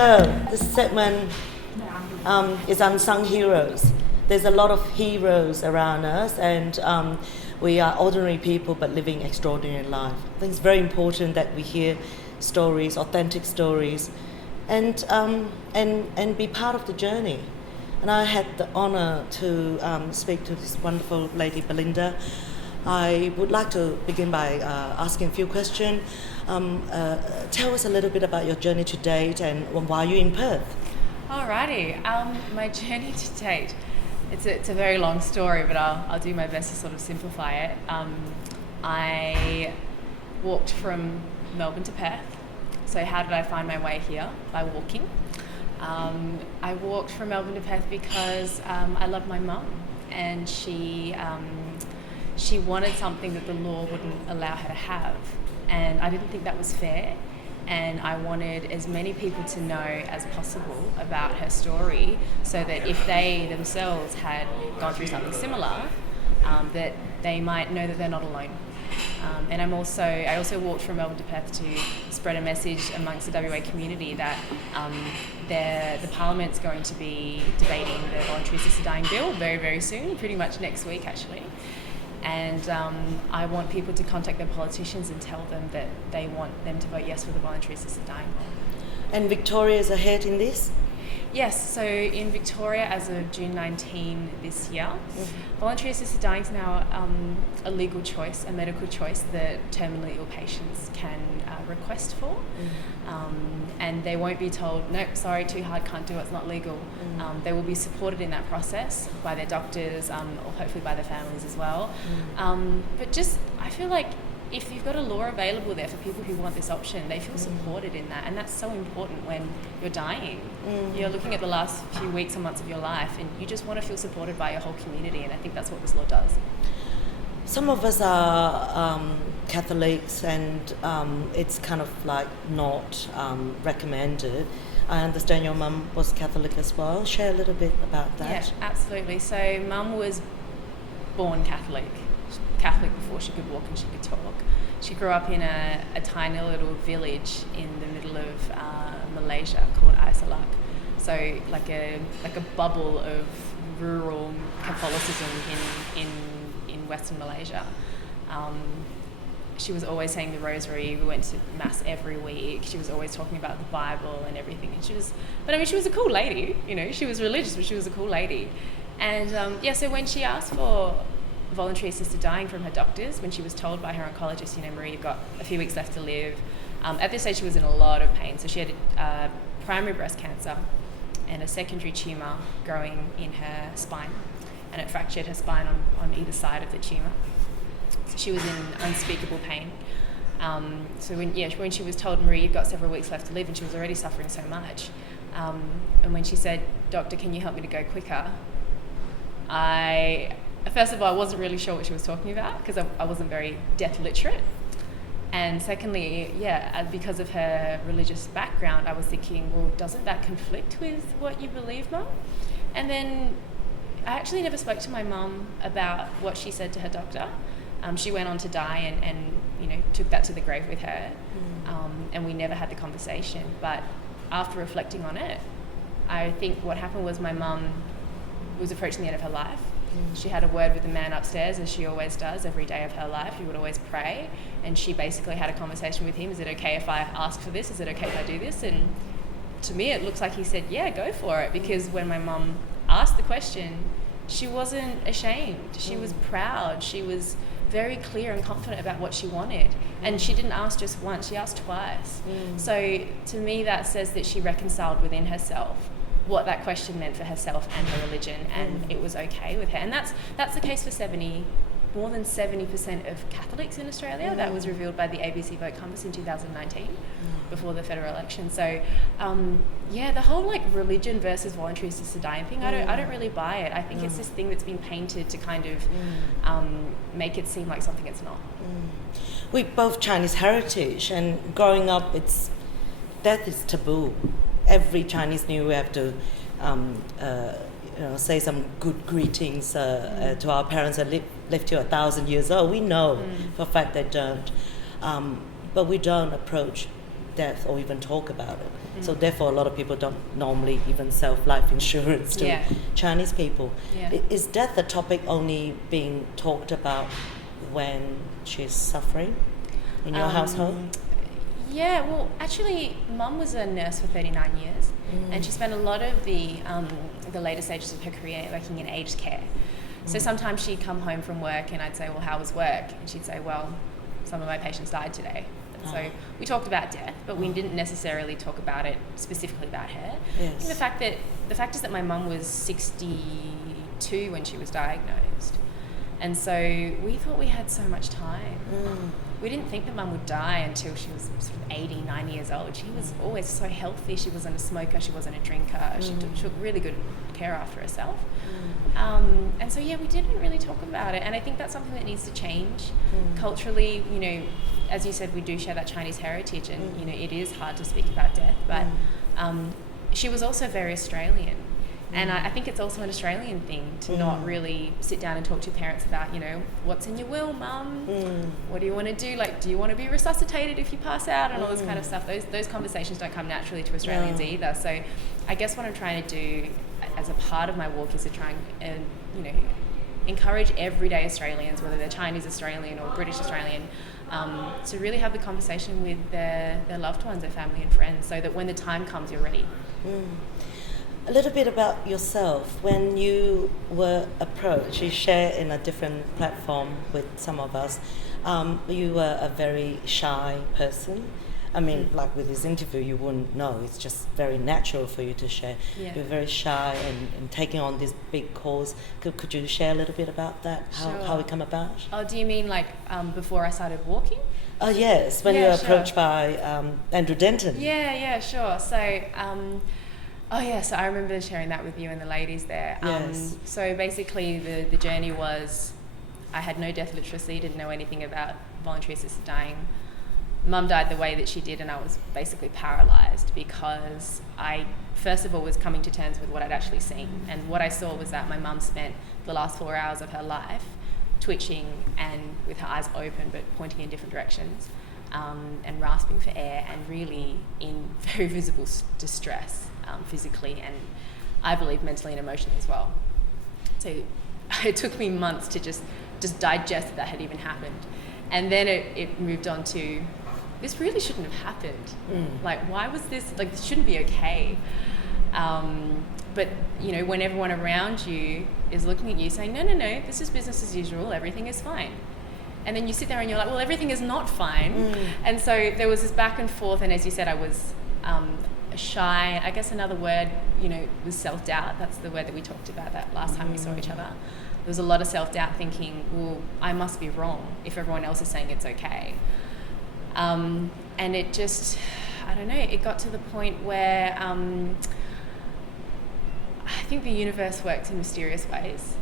Hello, this segment is Unsung Heroes. There's a lot of heroes around us, and we are ordinary people but living extraordinary life. I think it's very important that we hear stories, authentic stories, and be part of the journey. And I had the honor to speak to this wonderful lady, Belinda. I would like to begin by asking a few questions. Tell us a little bit about your journey to date and why you're in Perth. Alrighty, my journey to date, it's a very long story, but I'll do my best to sort of simplify it. I walked from Melbourne to Perth. So how did I find my way here? By walking. I walked from Melbourne to Perth because I love my mum, and she wanted something that the law wouldn't allow her to have, and I didn't think that was fair, and I wanted as many people to know as possible about her story so that if they themselves had gone through something similar, that they might know that they're not alone. And I also walked from Melbourne to Perth to spread a message amongst the WA community that the Parliament's going to be debating the voluntary assisted dying bill very, very soon, pretty much next week actually. And I want people to contact their politicians and tell them that they want them to vote yes for the voluntary assisted dying. And Victoria is ahead in this? Yes, so in Victoria as of June 19 this year, voluntary assisted dying is now a legal choice, a medical choice that terminally ill patients can request for. And they won't be told, nope, sorry, too hard, can't do it, it's not legal. They will be supported in that process by their doctors, or hopefully by their families as well. But just, I feel like if you've got a law available there for people who want this option, they feel supported in that, and that's so important when you're dying. You're looking at the last few weeks or months of your life, and you just want to feel supported by your whole community, and I think that's what this law does. Some of us are Catholics, and it's kind of like not recommended. I understand your mum was Catholic as well. Share a little bit about that. Yeah, absolutely. So mum was born Catholic before she could walk and she could talk. She grew up in a tiny little village in the middle of Malaysia called Isalak. So like a bubble of rural Catholicism in Western Malaysia. She was always saying the rosary. We went to mass every week. She was always talking about the Bible and everything. And she was a cool lady. You know, she was religious, but she was a cool lady. And so when she asked for voluntary assisted dying from her doctors, when she was told by her oncologist, Marie, you've got a few weeks left to live. At this stage, she was in a lot of pain. So she had primary breast cancer and a secondary tumour growing in her spine, and it fractured her spine on either side of the tumour. So she was in unspeakable pain. So when she was told, Marie, you've got several weeks left to live, and she was already suffering so much, and when she said, doctor, can you help me to go quicker? First of all, I wasn't really sure what she was talking about because I wasn't very death literate. And secondly, because of her religious background, I was thinking, well, doesn't that conflict with what you believe, Mum? And then I actually never spoke to my mum about what she said to her doctor. She went on to die and took that to the grave with her. And we never had the conversation. But after reflecting on it, I think what happened was my mum was approaching the end of her life. She had a word with the man upstairs, as she always does every day of her life. She would always pray, and she basically had a conversation with him. Is it okay if I ask for this? Is it okay if I do this? And to me, it looks like he said, yeah, go for it. Because when my mum asked the question, she wasn't ashamed. She was proud. She was very clear and confident about what she wanted. And she didn't ask just once, she asked twice. So to me, that says that she reconciled within herself what that question meant for herself and her religion, and it was okay with her. And that's the case for more than 70% of Catholics in Australia. That was revealed by the ABC Vote Compass in 2019, before the federal election. So the whole religion versus voluntary assisted dying thing, I don't really buy it. I think it's this thing that's been painted to kind of make it seem like something it's not. We both Chinese heritage, and growing up, death is taboo. Every Chinese New Year we have to say some good greetings to our parents that live to 1,000 years old. We know for a fact they don't. But we don't approach death or even talk about it. So therefore, a lot of people don't normally even sell life insurance to Chinese people. Is death a topic only being talked about when she's suffering in your household? Yeah, well, actually, Mum was a nurse for 39 years, and she spent a lot of the later stages of her career working in aged care. So sometimes she'd come home from work, and I'd say, well, how was work? And she'd say, well, some of my patients died today. And so we talked about death, but we didn't necessarily talk about it specifically about her. Yes. And the fact is that my mum was 62 when she was diagnosed. And so we thought we had so much time. We didn't think that Mum would die until she was sort of 80, 90 years old. She was always so healthy. She wasn't a smoker. She wasn't a drinker. She took really good care after herself. And so, we didn't really talk about it. And I think that's something that needs to change. Culturally, as you said, we do share that Chinese heritage, and, it is hard to speak about death. But she was also very Australian. And I think it's also an Australian thing to not really sit down and talk to your parents about, what's in your will, Mum? What do you want to do? Like, do you want to be resuscitated if you pass out? And all this kind of stuff. Those conversations don't come naturally to Australians either. So I guess what I'm trying to do as a part of my walk is to try and encourage everyday Australians, whether they're Chinese Australian or British Australian, to really have the conversation with their loved ones, their family and friends, so that when the time comes, you're ready. A little bit about yourself. When you were approached, you share in a different platform with some of us, you were a very shy person. I mean, like with this interview, you wouldn't know. It's just very natural for you to share. You're very shy and taking on this big cause. Could you share a little bit about that, how it come about? Oh, do you mean like before I started walking? Oh, yes, when you were approached by Andrew Denton. Yeah, sure. So... so I remember sharing that with you and the ladies there. Yes. So basically the journey was, I had no death literacy, didn't know anything about voluntary assisted dying. Mum died the way that she did, and I was basically paralysed because I, first of all, was coming to terms with what I'd actually seen. And what I saw was that my mum spent the last 4 hours of her life twitching and with her eyes open but pointing in different directions, and rasping for air, and really in very visible distress. Physically and I believe mentally and emotionally as well. So it took me months to just digest that had even happened. And then it moved on to, this really shouldn't have happened. Like, why was this, like, this shouldn't be okay. But, when everyone around you is looking at you saying, no, this is business as usual, everything is fine. And then you sit there and you're like, well, everything is not fine. And so there was this back and forth, and as you said, I was shy. I guess another word, was self-doubt. That's the word that we talked about that last time we saw each other. There was a lot of self-doubt, thinking, well, I must be wrong if everyone else is saying it's okay. And it just, I don't know, it got to the point where I think the universe works in mysterious ways.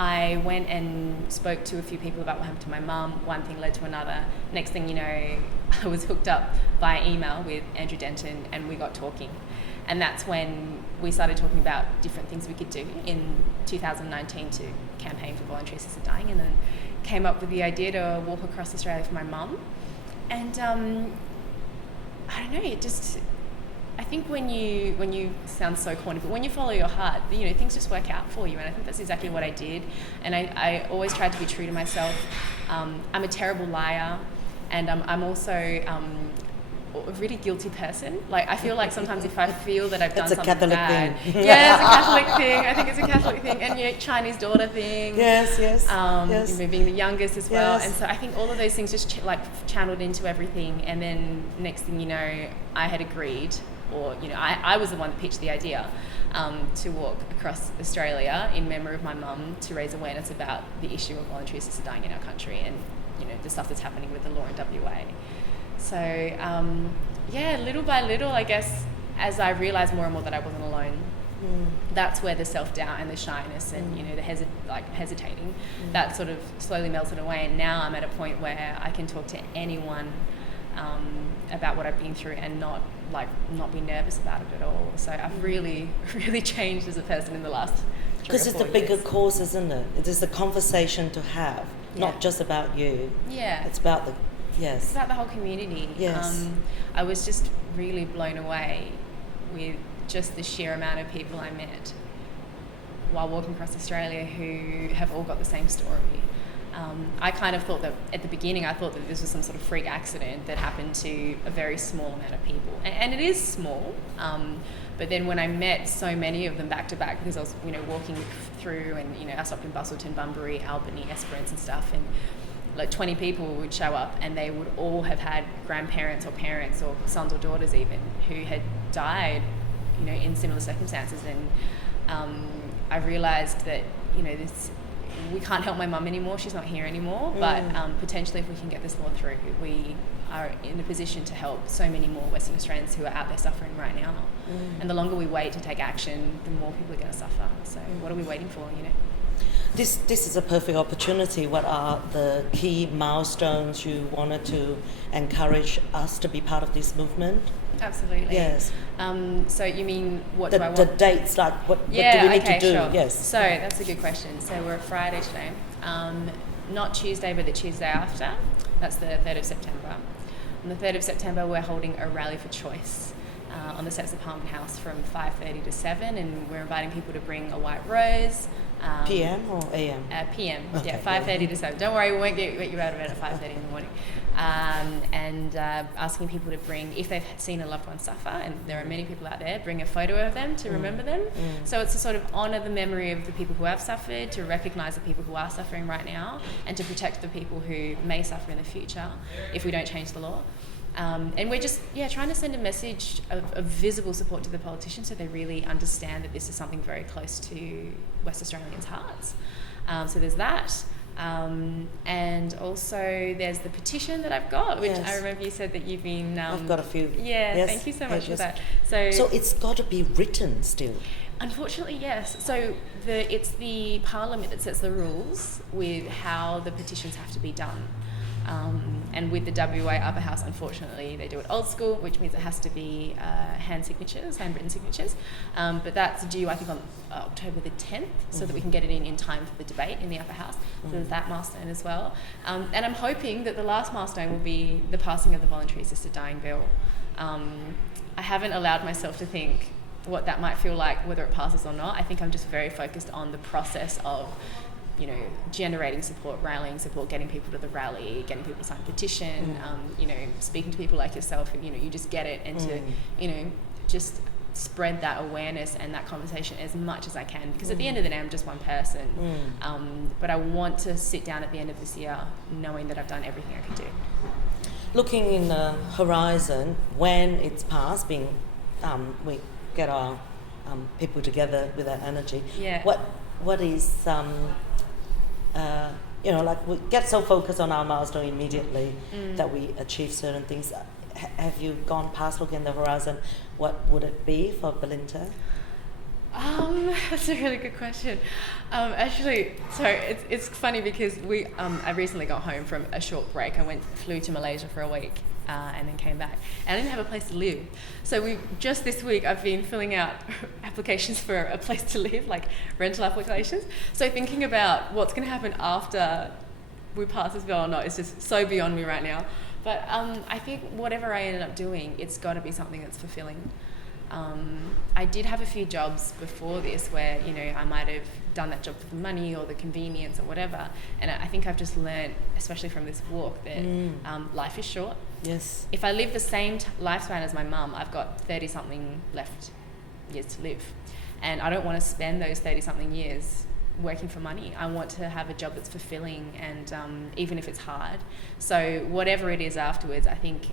I went and spoke to a few people about what happened to my mum. One thing led to another. Next thing you know, I was hooked up via email with Andrew Denton, and we got talking. And that's when we started talking about different things we could do in 2019 to campaign for voluntary assisted dying, and then came up with the idea to walk across Australia for my mum. And I don't know, it just... I think when you sound so corny, but when you follow your heart, things just work out for you. And I think that's exactly what I did. And I always tried to be true to myself. I'm a terrible liar, and I'm also a really guilty person. Like, I feel like sometimes if I feel that I've done something bad... That's a Catholic thing. Yeah, it's a Catholic thing. I think it's a Catholic thing. And, Chinese daughter thing. Yes. Yes. Being the youngest as well. Yes. And so I think all of those things just channeled into everything. And then next thing you know, I had agreed... or, I was the one that pitched the idea to walk across Australia in memory of my mum to raise awareness about the issue of voluntary assisted dying in our country and, the stuff that's happening with the law in WA. So, little by little, I guess, as I realised more and more that I wasn't alone, that's where the self-doubt and the shyness and, the hesitating, that sort of slowly melted away. And now I'm at a point where I can talk to anyone about what I've been through and not be nervous about it at all. So I've really, really changed as a person in the last 3 or 4 years. Because it's the bigger cause, isn't it? It is the conversation to have, not just about you. Yeah. It's about the Yes. It's about the whole community. Yes. I was just really blown away with just the sheer amount of people I met while walking across Australia who have all got the same story. I kind of thought that at the beginning, I thought that this was some sort of freak accident that happened to a very small amount of people, and it is small. But then when I met so many of them back to back, because I was, walking through, and I stopped in Busselton, Bunbury, Albany, Esperance, and stuff, and like 20 people would show up, and they would all have had grandparents or parents or sons or daughters even who had died, in similar circumstances, and I realised that we can't help my mum anymore. She's not here anymore. But potentially, if we can get this law through, we are in a position to help so many more Western Australians who are out there suffering right now. And the longer we wait to take action, the more people are going to suffer. So what are we waiting for? This is a perfect opportunity. What are the key milestones you wanted to encourage us to be part of this movement? Absolutely. Yes. So you mean what do I want? The dates, like what do we need to do? Sure. Yes. So that's a good question. So we're Friday today. Not Tuesday, but the Tuesday after. That's the 3rd of September. On the 3rd of September, we're holding a rally for choice on the steps of Parliament House from 5:30 to 7, and we're inviting people to bring a white rose. PM or AM? PM. Okay. Yeah, 5:30 to 7. Don't worry, we won't get you out of bed at 5:30 in the morning. And asking people to bring, if they've seen a loved one suffer, and there are many people out there, bring a photo of them to remember them. So it's to sort of honour the memory of the people who have suffered, to recognise the people who are suffering right now, and to protect the people who may suffer in the future if we don't change the law. And we're just, trying to send a message of visible support to the politicians so they really understand that this is something very close to West Australians' hearts. So there's that. And also there's the petition that I've got, which I remember you said that you've been... I've got a few. Yeah, yes. Thank you so much for that. So it's got to be written still? Unfortunately, yes. So it's the Parliament that sets the rules with how the petitions have to be done. And with the WA Upper House, unfortunately, they do it old school, which means it has to be handwritten signatures. But that's due, I think, on October the 10th, so that we can get it in time for the debate in the Upper House. So there's that milestone as well. And I'm hoping that the last milestone will be the passing of the Voluntary Assisted Dying Bill. I haven't allowed myself to think what that might feel like, whether it passes or not. I think I'm just very focused on the process of generating support, rallying support, getting people to the rally, getting people to sign a petition, speaking to people like yourself, you just get it, and to, just spread that awareness and that conversation as much as I can, because at the end of the day, I'm just one person. But I want to sit down at the end of this year knowing that I've done everything I can do. Looking in the horizon, when it's passed, we get our people together with that energy. Yeah. What is we get so focused on our milestone immediately that we achieve certain things. Have you gone past looking at the horizon? What would it be for Belinda? That's a really good question. Actually, so it's funny because I recently got home from a short break. Flew to Malaysia for a week. And then came back. And I didn't have a place to live. So just this week, I've been filling out applications for a place to live, like rental applications. So thinking about what's going to happen after we pass this bill or not is just so beyond me right now. But I think whatever I ended up doing, it's got to be something that's fulfilling. I did have a few jobs before this where, I might have done that job for the money or the convenience or whatever. And I think I've just learned, especially from this walk, that life is short. Yes. If I live the same lifespan as my mum, I've got 30-something left years to live. And I don't want to spend those 30-something years working for money. I want to have a job that's fulfilling, and even if it's hard. So whatever it is afterwards, I think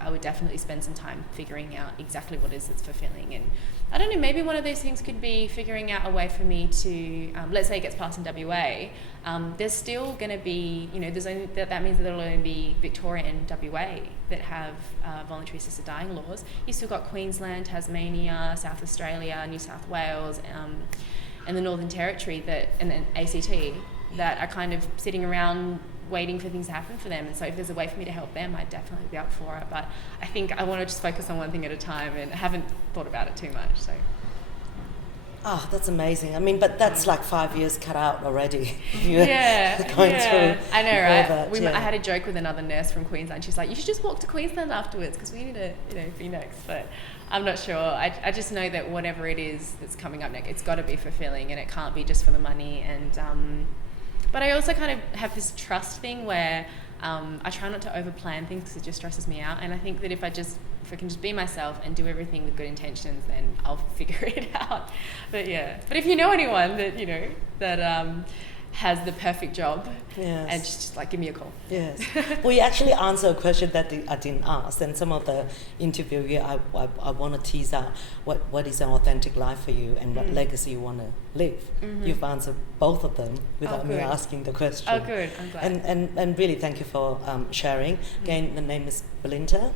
I would definitely spend some time figuring out exactly what it is that's fulfilling. And I don't know, maybe one of those things could be figuring out a way for me to, let's say it gets passed in WA, there's still going to be, that means that there'll only be Victoria and WA that have voluntary assisted dying laws. You've still got Queensland, Tasmania, South Australia, New South Wales, and the Northern Territory and then ACT that are kind of sitting around waiting for things to happen for them. And so if there's a way for me to help them, I'd definitely be up for it. But I think I want to just focus on one thing at a time, and I haven't thought about it too much. So Oh, that's amazing. I mean, but that's like 5 years cut out already. You're Yeah, going yeah. through I know, all right? that, yeah. I had a joke with another nurse from Queensland. She's like, you should just walk to Queensland afterwards because we need to, be next. But I'm not sure. I just know that whatever it is that's coming up next, it's got to be fulfilling and it can't be just for the money. And but I also kind of have this trust thing where I try not to overplan things because it just stresses me out. And I think that if I can just be myself and do everything with good intentions, then I'll figure it out. But yeah. But if you know anyone that, that has the perfect job, Yes. and just like give me a call. Yes. Well, you actually answer a question that I didn't ask. And some of the interview, I want to tease out what is an authentic life for you and what legacy you want to live. You've answered both of them without me good. asking the question. Oh, good. I'm glad. And really thank you for sharing. Again, the name is Belinda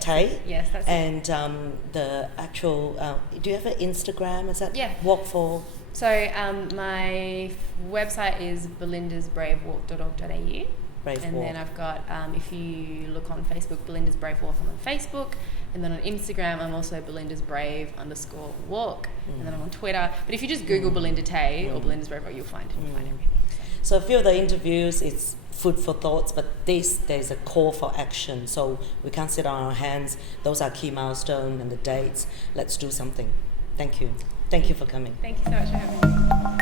Teh. Yes, that's it. And the actual, do you have an Instagram? Is that Yeah. Walk for? So my website is belindasbravewalk.org.au. Brave And Walk. then I've got, if you look on Facebook, Belinda's Brave Walk, I'm on Facebook. And then on Instagram, I'm also Belinda's Brave _walk. And then I'm on Twitter. But if you just Google Belinda Teh or Belinda's Brave Walk, you'll find everything. So a few of the interviews, it's food for thoughts, but there's a call for action. So we can't sit on our hands. Those are key milestones and the dates. Let's do something. Thank you. Thank you for coming. Thank you so much for having me.